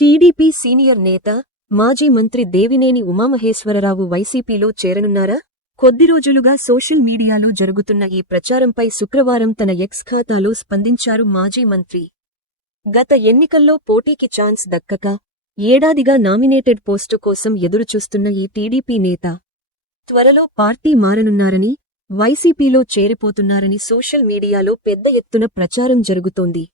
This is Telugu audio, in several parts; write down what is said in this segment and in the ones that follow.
టీడీపీ సీనియర్ నేత, మాజీ మంత్రి దేవినేని ఉమామహేశ్వరరావు వైసీపీలో చేరనున్నారా? కొద్ది రోజులుగా సోషల్ మీడియాలో జరుగుతున్న ఈ ప్రచారంపై శుక్రవారం తన ఎక్స్ ఖాతాలో స్పందించారు మాజీ మంత్రి. గత ఎన్నికల్లో పోటీకి ఛాన్స్ దక్కక, ఏడాదిగా నామినేటెడ్ పోస్టు కోసం ఎదురుచూస్తున్న ఈ టీడీపీ నేత త్వరలో పార్టీ మారనున్నారని, వైసీపీలో చేరిపోతున్నారని సోషల్ మీడియాలో పెద్ద ఎత్తున ప్రచారం జరుగుతోంది.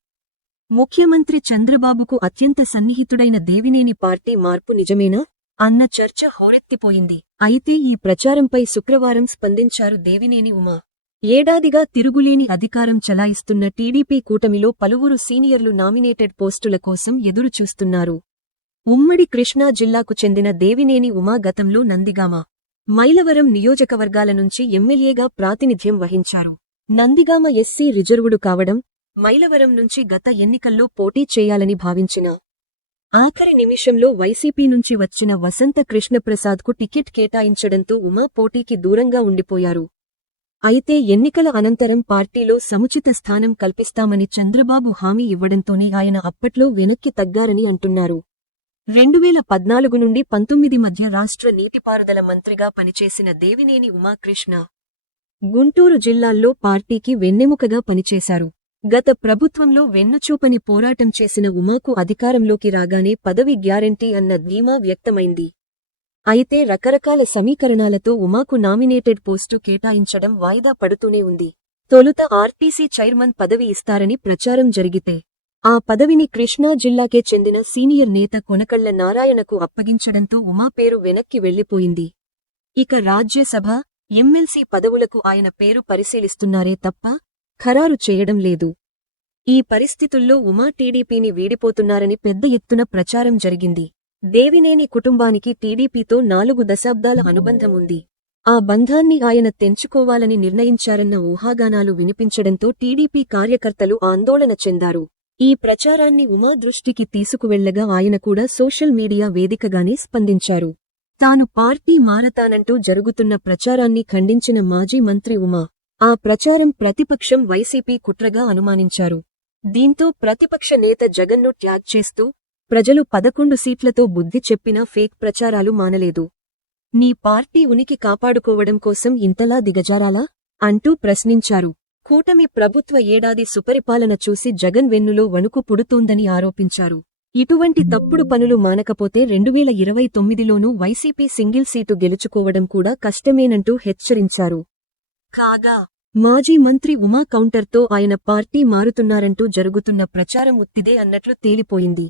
ముఖ్యమంత్రి చంద్రబాబుకు అత్యంత సన్నిహితుడైన దేవినేని పార్టీ మార్పు నిజమేనా అన్న చర్చ హోరెత్తిపోయింది. అయితే ఈ ప్రచారంపై శుక్రవారం స్పందించారు దేవినేని ఉమా. ఏడాదిగా తిరుగులేని అధికారం చలాయిస్తున్న టీడీపీ కూటమిలో పలువురు సీనియర్లు నామినేటెడ్ పోస్టుల కోసం ఎదురుచూస్తున్నారు. ఉమ్మడి కృష్ణా జిల్లాకు చెందిన దేవినేని ఉమా గతంలో నందిగామ, మైలవరం నియోజకవర్గాల నుంచి ఎమ్మెల్యేగా ప్రాతినిధ్యం వహించారు. నందిగామ ఎస్సీ రిజర్వుడు కావడం, మైలవరం నుంచి గత ఎన్నికల్లో పోటీ చేయాలని భావించిన ఆఖరి నిమిషంలో వైసీపీ నుంచి వచ్చిన వసంత కృష్ణప్రసాద్కు టికెట్ కేటాయించడంతో ఉమా పోటీకి దూరంగా ఉండిపోయారు. అయితే ఎన్నికల అనంతరం పార్టీలో సముచిత స్థానం కల్పిస్తామని చంద్రబాబు హామీ ఇవ్వడంతోనే ఆయన అప్పట్లో వెనక్కి తగ్గారని అంటున్నారు. 2014 నుండి 19 మధ్య రాష్ట్ర నీటిపారుదల మంత్రిగా పనిచేసిన దేవినేని ఉమాకృష్ణ గుంటూరు జిల్లాల్లో పార్టీకి వెన్నెముకగా పనిచేశారు. గత ప్రభుత్వంలో వెన్నుచూపని పోరాటం చేసిన ఉమాకు అధికారంలోకి రాగానే పదవి గ్యారెంటీ అన్న ధీమా వ్యక్తమైంది. అయితే రకరకాల సమీకరణాలతో ఉమాకు నామినేటెడ్ పోస్టు కేటాయించడం వాయిదా పడుతూనే ఉంది. తొలుత ఆర్టీసీ చైర్మన్ పదవి ఇస్తారని ప్రచారం జరిగితే, ఆ పదవిని కృష్ణా జిల్లాకే చెందిన సీనియర్ నేత కొనకళ్ల నారాయణకు అప్పగించడంతో ఉమా పేరు వెనక్కి వెళ్లిపోయింది. ఇక రాజ్యసభ, ఎమ్మెల్సీ పదవులకు ఆయన పేరు పరిశీలిస్తున్నారే తప్ప ఖరారు చేయడం లేదు. ఈ పరిస్థితుల్లో ఉమా టీడీపీని వీడిపోతున్నారని పెద్ద ఎత్తున ప్రచారం జరిగింది. దేవినేని కుటుంబానికి టీడీపీతో 4 దశాబ్దాల అనుబంధం ఉంది. ఆ బంధాన్ని ఆయన తెంచుకోవాలని నిర్ణయించారన్న ఊహాగానాలు వినిపించడంతో టీడీపీ కార్యకర్తలు ఆందోళన చెందారు. ఈ ప్రచారాన్ని ఉమా దృష్టికి తీసుకువెళ్లగా ఆయన కూడా సోషల్ మీడియా వేదికగానే స్పందించారు. తాను పార్టీ మారతానంటూ జరుగుతున్న ప్రచారాన్ని ఖండించిన మాజీ మంత్రి ఉమా, ఆ ప్రచారం ప్రతిపక్షం వైసీపీ కుట్రగా అనుమానించారు. దీంతో ప్రతిపక్ష నేత జగన్ను ట్యాగ్ చేస్తూ, ప్రజలు 11 సీట్లతో బుద్ధి చెప్పినా ఫేక్ ప్రచారాలు మానలేదు. నీ పార్టీ ఉనికి కాపాడుకోవడం కోసం ఇంతలా దిగజారాలా అంటూ ప్రశ్నించారు. కూటమి ప్రభుత్వ ఏడాది సుపరిపాలన చూసి జగన్ వెన్నులో వణుకు పుడుతోందని ఆరోపించారు. ఇటువంటి తప్పుడు పనులు మానకపోతే 2029లోనూ వైసీపీ సింగిల్ సీటు గెలుచుకోవడం కూడా కష్టమేనంటూ హెచ్చరించారు. కాగా మాజీ మంత్రి ఉమా కౌంటర్తో ఆయన పార్టీ మారుతున్నారంటూ జరుగుతున్న ప్రచారం ఉత్తిదే అన్నట్లు తేలిపోయింది.